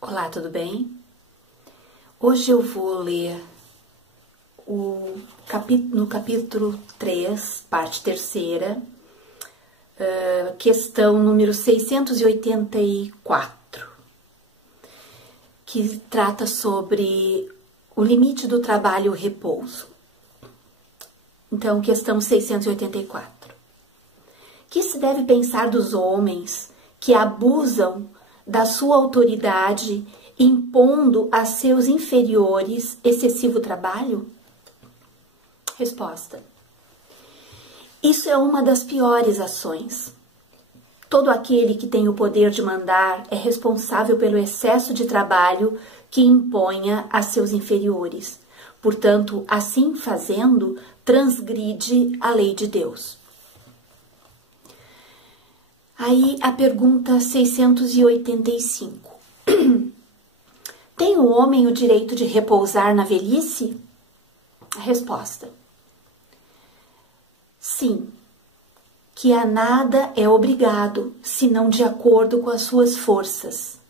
Olá, tudo bem? Hoje eu vou ler no capítulo 3, parte terceira, questão número 684, que trata sobre o limite do trabalho e o repouso. Então, questão 684. Que se deve pensar dos homens que abusam da sua autoridade, impondo a seus inferiores excessivo trabalho? Resposta: isso é uma das piores ações. Todo aquele que tem o poder de mandar é responsável pelo excesso de trabalho que imponha a seus inferiores. Portanto, assim fazendo, transgride a lei de Deus. Aí a pergunta 685. Tem o homem o direito de repousar na velhice? A resposta: sim, que a nada é obrigado, senão de acordo com as suas forças.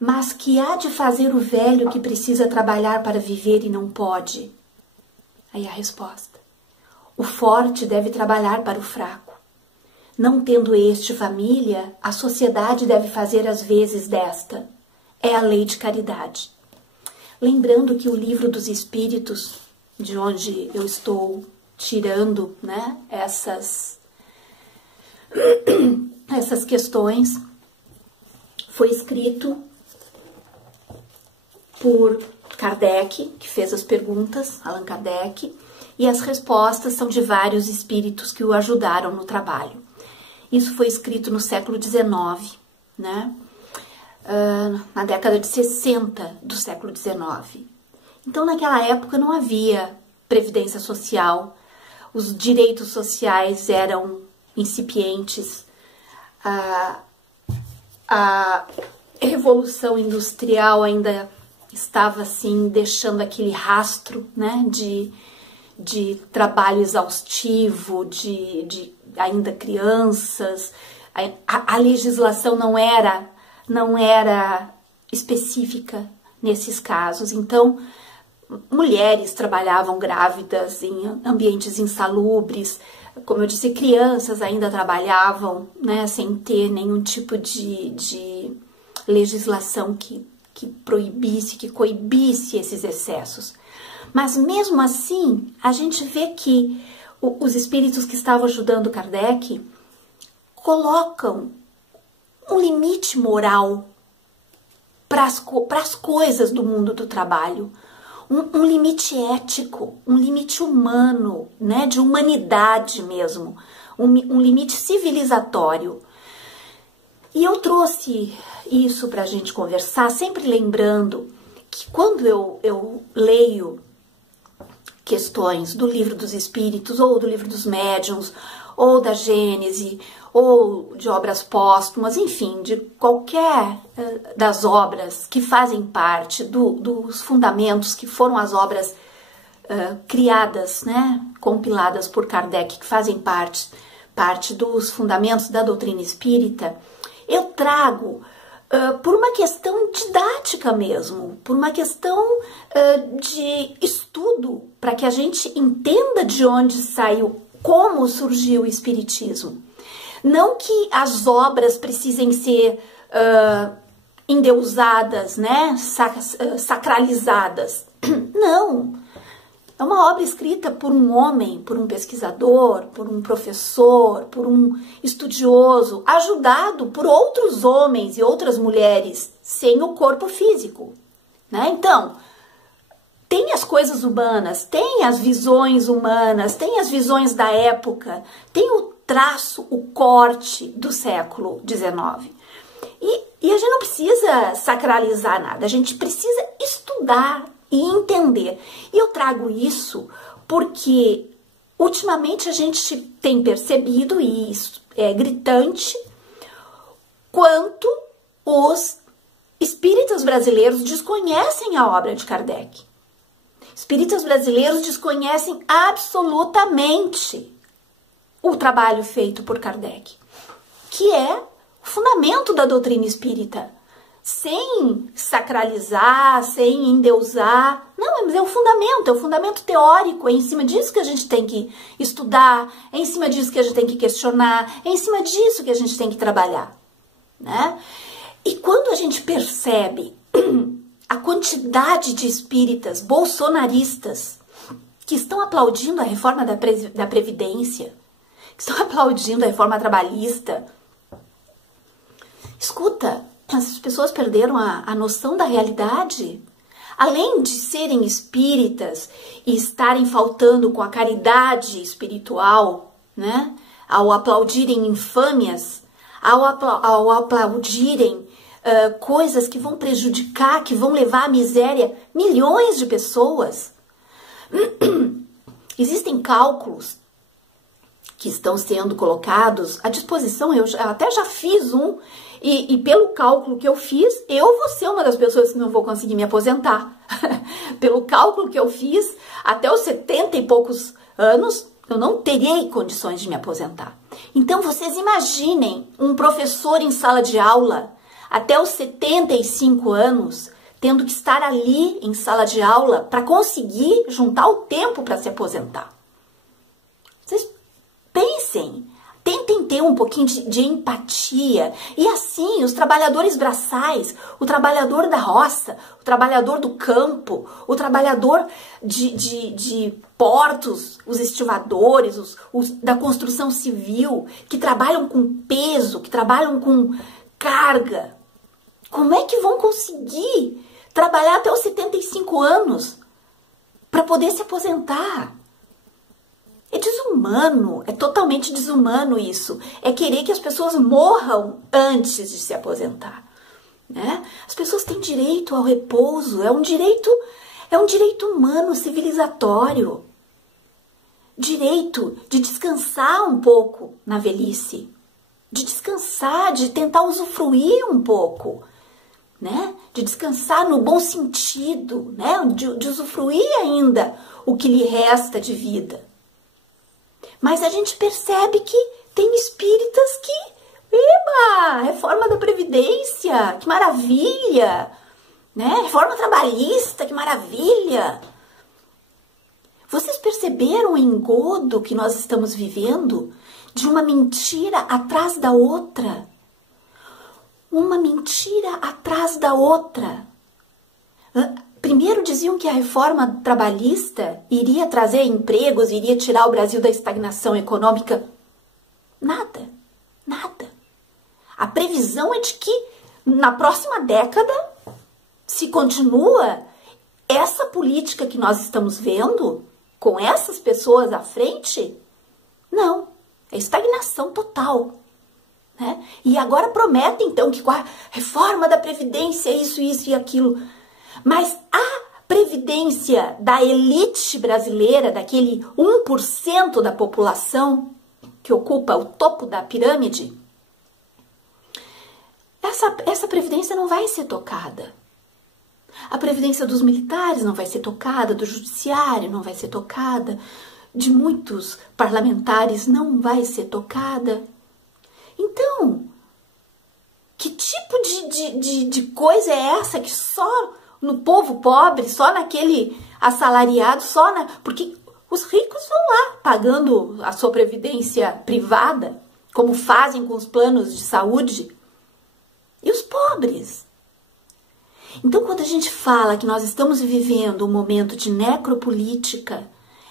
Mas que há de fazer o velho que precisa trabalhar para viver e não pode? Aí a resposta: o forte deve trabalhar para o fraco. Não tendo este família, a sociedade deve fazer as vezes desta. É a lei de caridade. Lembrando que o Livro dos Espíritos, de onde eu estou tirando, né, essas questões, foi escrito por Kardec, que fez as perguntas, Allan Kardec, e as respostas são de vários espíritos que o ajudaram no trabalho. Isso foi escrito no século XIX, né? Na década de 60 do século XIX. Então, naquela época não havia previdência social, os direitos sociais eram incipientes, a revolução industrial ainda estava assim deixando aquele rastro, né, de trabalho exaustivo, de ainda crianças. A legislação não era específica nesses casos. Então, mulheres trabalhavam grávidas em ambientes insalubres. Como eu disse, crianças ainda trabalhavam, né, sem ter nenhum tipo de legislação que proibisse, que coibisse esses excessos. Mas mesmo assim, a gente vê que os espíritos que estavam ajudando Kardec colocam um limite moral para as coisas do mundo do trabalho, um limite ético, um limite humano, né, de humanidade mesmo, um limite civilizatório. E eu trouxe isso para a gente conversar, sempre lembrando que quando eu leio questões do Livro dos Espíritos, ou do Livro dos Médiuns, ou da Gênese, ou de obras póstumas, enfim, de qualquer das obras que fazem parte dos fundamentos, que foram as obras criadas, né, compiladas por Kardec, que fazem parte dos fundamentos da doutrina espírita, eu trago por uma questão didática mesmo, por uma questão de estudo, para que a gente entenda de onde saiu, como surgiu o Espiritismo. Não que as obras precisem ser endeusadas, né, sacralizadas. Não. É uma obra escrita por um homem, por um pesquisador, por um professor, por um estudioso, ajudado por outros homens e outras mulheres, sem o corpo físico, né? Então, tem as coisas humanas, tem as visões humanas, tem as visões da época, tem o traço, o corte do século XIX. E a gente não precisa sacralizar nada, a gente precisa estudar e entender. E eu trago isso porque ultimamente a gente tem percebido, e isso é gritante, quanto os espíritas brasileiros desconhecem a obra de Kardec. Espíritas brasileiros desconhecem absolutamente o trabalho feito por Kardec, que é o fundamento da doutrina espírita. sem sacralizar, sem endeusar. Não, mas é o fundamento teórico, é em cima disso que a gente tem que estudar, é em cima disso que a gente tem que questionar, é em cima disso que a gente tem que trabalhar, né? E quando a gente percebe a quantidade de espíritas bolsonaristas que estão aplaudindo a reforma da Previdência, que estão aplaudindo a reforma trabalhista, escuta, essas pessoas perderam a noção da realidade. Além de serem espíritas e estarem faltando com a caridade espiritual, né? Ao aplaudirem infâmias, ao aplaudirem coisas que vão prejudicar, que vão levar à miséria milhões de pessoas. Existem cálculos que estão sendo colocados à disposição, eu até já fiz um, e pelo cálculo que eu fiz, eu vou ser uma das pessoas que não vou conseguir me aposentar. Pelo cálculo que eu fiz, até os 70 e poucos anos, eu não terei condições de me aposentar. Então, vocês imaginem um professor em sala de aula, até os 75 anos, tendo que estar ali em sala de aula para conseguir juntar o tempo para se aposentar. Vocês pensem, tentem ter um pouquinho de empatia. E assim, os trabalhadores braçais, o trabalhador da roça, o trabalhador do campo, o trabalhador de portos, os estivadores, os da construção civil, que trabalham com peso, que trabalham com carga. Como é que vão conseguir trabalhar até os 75 anos para poder se aposentar? É desumano, é totalmente desumano isso. É querer que as pessoas morram antes de se aposentar, né? As pessoas têm direito ao repouso, é um direito humano, civilizatório. Direito de descansar um pouco na velhice, de descansar, de tentar usufruir um pouco, né? De descansar no bom sentido, né? De usufruir ainda o que lhe resta de vida. Mas a gente percebe que tem espíritas que, eba, reforma da Previdência, que maravilha, né? Reforma trabalhista, que maravilha. Vocês perceberam o engodo que nós estamos vivendo de uma mentira atrás da outra? Uma mentira atrás da outra. Primeiro diziam que a reforma trabalhista iria trazer empregos, iria tirar o Brasil da estagnação econômica. Nada, nada. A previsão é de que na próxima década, se continua essa política que nós estamos vendo, com essas pessoas à frente, não, é estagnação total. Né? E agora prometem, então, que com a reforma da Previdência, isso e aquilo. Mas a Previdência da elite brasileira, daquele 1% da população que ocupa o topo da pirâmide, essa Previdência não vai ser tocada. A Previdência dos militares não vai ser tocada, do judiciário não vai ser tocada, de muitos parlamentares não vai ser tocada. Então, que tipo de coisa é essa que só no povo pobre, só naquele assalariado, porque os ricos vão lá pagando a sua previdência privada, como fazem com os planos de saúde, e os pobres? Então, quando a gente fala que nós estamos vivendo um momento de necropolítica,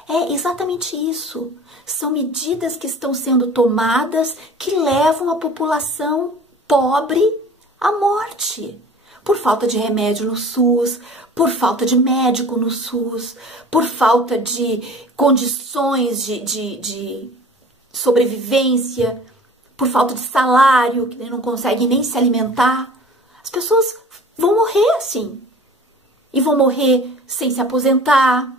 é exatamente isso. São medidas que estão sendo tomadas que levam a população pobre à morte. Por falta de remédio no SUS, por falta de médico no SUS, por falta de condições de sobrevivência, por falta de salário, que não conseguem nem se alimentar. As pessoas vão morrer assim. E vão morrer sem se aposentar.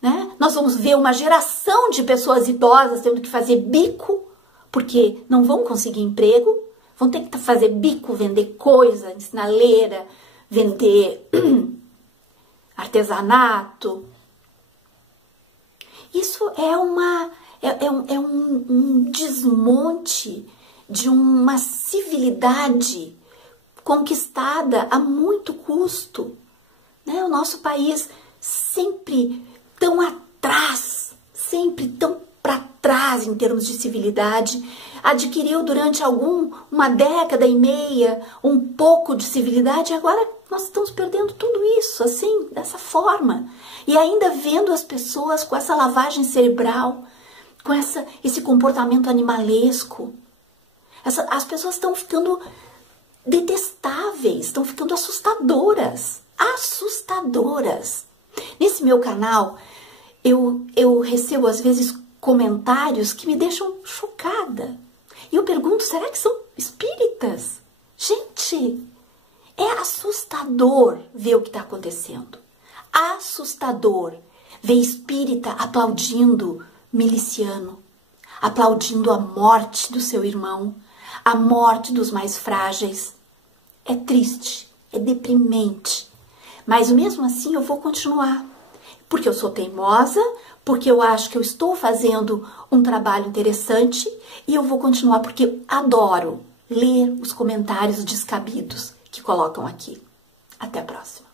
Né? Nós vamos ver uma geração de pessoas idosas tendo que fazer bico, porque não vão conseguir emprego, vão ter que fazer bico, vender coisa, sinaleira, vender artesanato. Isso é um desmonte de uma civilidade conquistada a muito custo, né? O nosso país sempre tão atrás, sempre tão para trás em termos de civilidade, adquiriu durante uma década e meia um pouco de civilidade e agora nós estamos perdendo tudo isso, assim, dessa forma. E ainda vendo as pessoas com essa lavagem cerebral, com esse comportamento animalesco. As pessoas estão ficando detestáveis, estão ficando assustadoras. Assustadoras. Nesse meu canal, eu recebo às vezes comentários que me deixam chocada. E eu pergunto, será que são espíritas? Gente, é assustador ver o que está acontecendo. Assustador ver espírita aplaudindo miliciano, aplaudindo a morte do seu irmão, a morte dos mais frágeis. É triste, é deprimente. Mas mesmo assim eu vou continuar. Porque eu sou teimosa, porque eu acho que eu estou fazendo um trabalho interessante e eu vou continuar porque adoro ler os comentários descabidos que colocam aqui. Até a próxima.